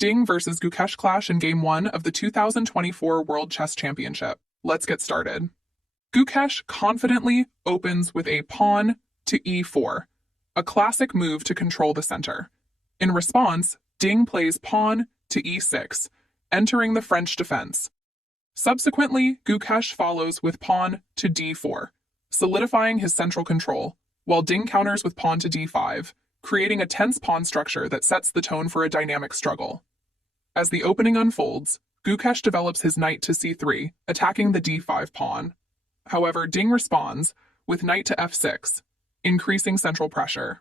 Ding versus Gukesh clash in Game 1 of the 2024 World Chess Championship. Let's get started. Gukesh confidently opens with a pawn to e4, a classic move to control the center. In response, Ding plays pawn to e6, entering the French defense. Subsequently, Gukesh follows with pawn to d4, solidifying his central control, while Ding counters with pawn to d5, creating a tense pawn structure that sets the tone for a dynamic struggle. As the opening unfolds, Gukesh develops his knight to c3, attacking the d5 pawn. However, Ding responds with knight to f6, increasing central pressure.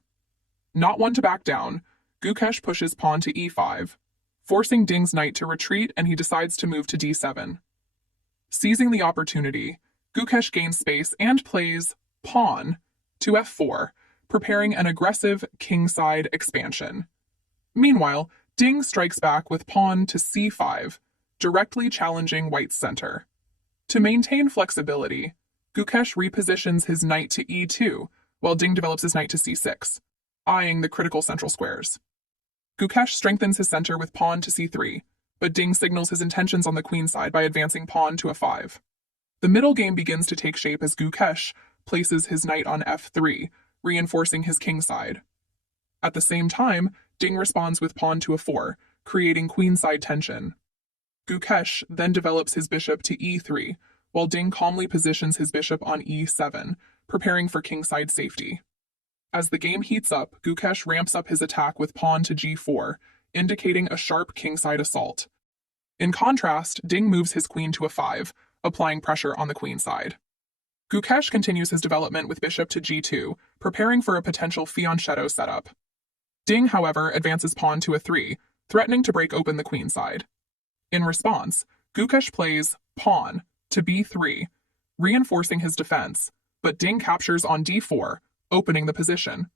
Not one to back down, Gukesh pushes pawn to e5, forcing Ding's knight to retreat, and he decides to move to d7. Seizing the opportunity, Gukesh gains space and plays pawn to f4, preparing an aggressive kingside expansion. Meanwhile, Ding strikes back with pawn to c5, directly challenging White's center. To maintain flexibility, Gukesh repositions his knight to e2, while Ding develops his knight to c6, eyeing the critical central squares. Gukesh strengthens his center with pawn to c3, but Ding signals his intentions on the queen side by advancing pawn to f5. The middle game begins to take shape as Gukesh places his knight on f3, reinforcing his king side. At the same time, Ding responds with pawn to a4, creating queenside tension. Gukesh then develops his bishop to e3, while Ding calmly positions his bishop on e7, preparing for kingside safety. As the game heats up, Gukesh ramps up his attack with pawn to g4, indicating a sharp kingside assault. In contrast, Ding moves his queen to a5, applying pressure on the queen side. Gukesh continues his development with bishop to g2, preparing for a potential fianchetto setup. Ding, however, advances pawn to a3, threatening to break open the queen side. In response, Gukesh plays pawn to b3, reinforcing his defense, but Ding captures on d4, opening the position.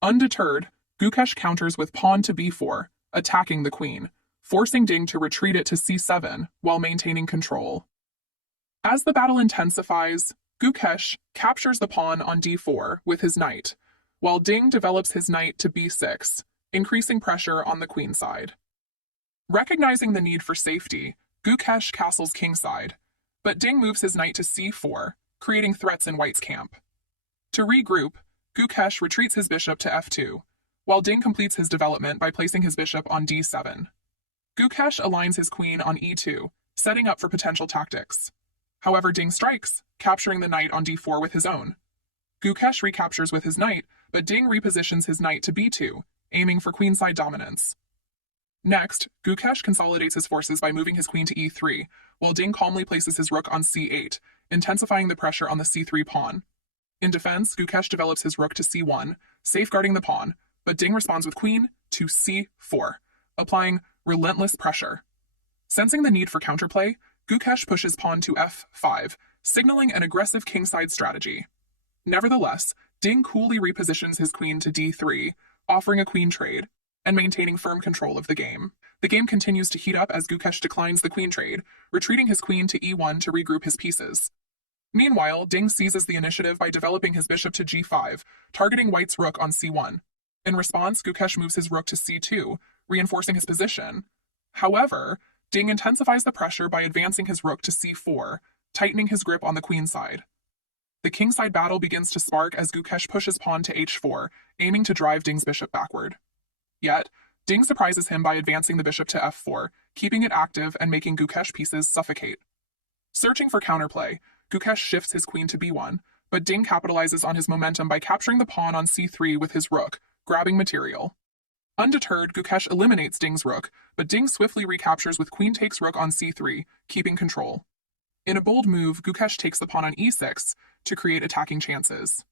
Undeterred, Gukesh counters with pawn to b4, attacking the queen, forcing Ding to retreat it to c7 while maintaining control. As the battle intensifies, Gukesh captures the pawn on d4 with his knight, while Ding develops his knight to b6, increasing pressure on the queen side. Recognizing the need for safety, Gukesh castles kingside, but Ding moves his knight to c4, creating threats in White's camp. To regroup, Gukesh retreats his bishop to f2, while Ding completes his development by placing his bishop on d7. Gukesh aligns his queen on e2, setting up for potential tactics. However, Ding strikes, capturing the knight on d4 with his own. Gukesh recaptures with his knight, but Ding repositions his knight to b2, aiming for queenside dominance. Next, Gukesh consolidates his forces by moving his queen to e3, while Ding calmly places his rook on c8, intensifying the pressure on the c3 pawn. In defense, Gukesh develops his rook to c1, safeguarding the pawn, but Ding responds with queen to c4, applying relentless pressure. Sensing the need for counterplay, Gukesh pushes pawn to f5, signaling an aggressive kingside strategy. Nevertheless, Ding coolly repositions his queen to d3, offering a queen trade, and maintaining firm control of the game. The game continues to heat up as Gukesh declines the queen trade, retreating his queen to e1 to regroup his pieces. Meanwhile, Ding seizes the initiative by developing his bishop to g5, targeting White's rook on c1. In response, Gukesh moves his rook to c2, reinforcing his position. However, Ding intensifies the pressure by advancing his rook to c4, tightening his grip on the queen side. The kingside battle begins to spark as Gukesh pushes pawn to h4, aiming to drive Ding's bishop backward. Yet, Ding surprises him by advancing the bishop to f4, keeping it active and making Gukesh pieces suffocate. Searching for counterplay, Gukesh shifts his queen to b1, but Ding capitalizes on his momentum by capturing the pawn on c3 with his rook, grabbing material. Undeterred, Gukesh eliminates Ding's rook, but Ding swiftly recaptures with queen takes rook on c3, keeping control. In a bold move, Gukesh takes the pawn on e6 to create attacking chances.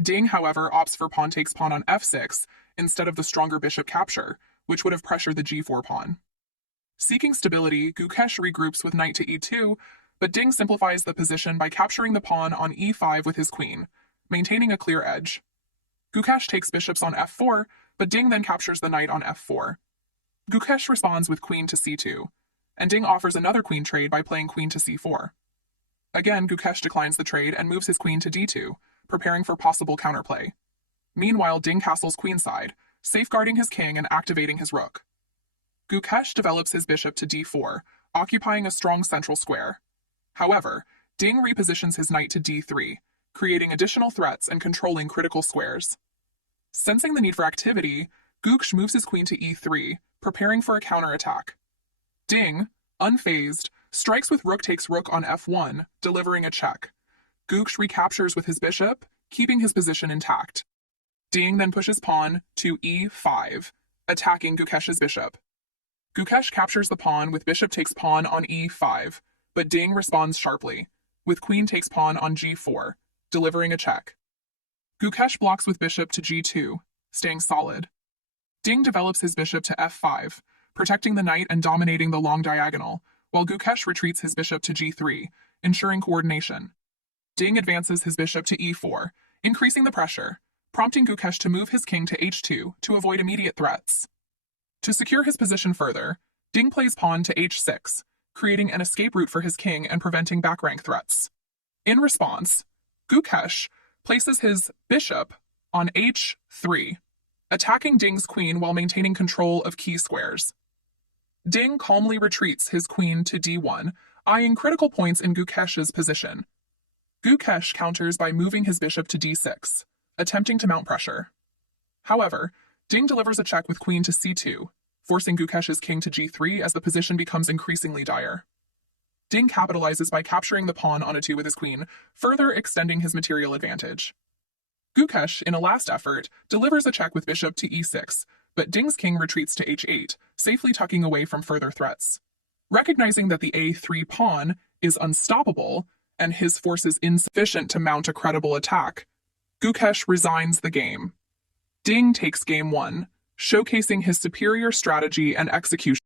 Ding, however, opts for pawn takes pawn on f6 instead of the stronger bishop capture, which would have pressured the g4 pawn. Seeking stability, Gukesh regroups with knight to e2, but Ding simplifies the position by capturing the pawn on e5 with his queen, maintaining a clear edge. Gukesh takes bishops on f4, but Ding then captures the knight on f4. Gukesh responds with queen to c2, and Ding offers another queen trade by playing queen to c4. Again, Gukesh declines the trade and moves his queen to d2, preparing for possible counterplay. Meanwhile, Ding castles queenside, safeguarding his king and activating his rook. Gukesh develops his bishop to d4, occupying a strong central square. However, Ding repositions his knight to d3, creating additional threats and controlling critical squares. Sensing the need for activity, Gukesh moves his queen to e3, preparing for a counterattack. Ding, unfazed, strikes with rook takes rook on f1, delivering a check. Gukesh recaptures with his bishop, keeping his position intact. Ding then pushes pawn to e5, attacking Gukesh's bishop. Gukesh captures the pawn with bishop takes pawn on e5, but Ding responds sharply, with queen takes pawn on g4, delivering a check. Gukesh blocks with bishop to g2, staying solid. Ding develops his bishop to f5, protecting the knight and dominating the long diagonal, while Gukesh retreats his bishop to g3, ensuring coordination. Ding advances his bishop to e4, increasing the pressure, prompting Gukesh to move his king to h2 to avoid immediate threats. To secure his position further, Ding plays pawn to h6, creating an escape route for his king and preventing back rank threats. In response, Gukesh places his bishop on h3, attacking Ding's queen while maintaining control of key squares. Ding calmly retreats his queen to d1, eyeing critical points in Gukesh's position. Gukesh counters by moving his bishop to d6, attempting to mount pressure. However, Ding delivers a check with queen to c2, forcing Gukesh's king to g3 as the position becomes increasingly dire. Ding capitalizes by capturing the pawn on a2 with his queen, further extending his material advantage. Gukesh, in a last effort, delivers a check with bishop to e6, but Ding's king retreats to h8, safely tucking away from further threats. Recognizing that the a3 pawn is unstoppable and his forces insufficient to mount a credible attack, Gukesh resigns the game. Ding takes game 1, showcasing his superior strategy and execution.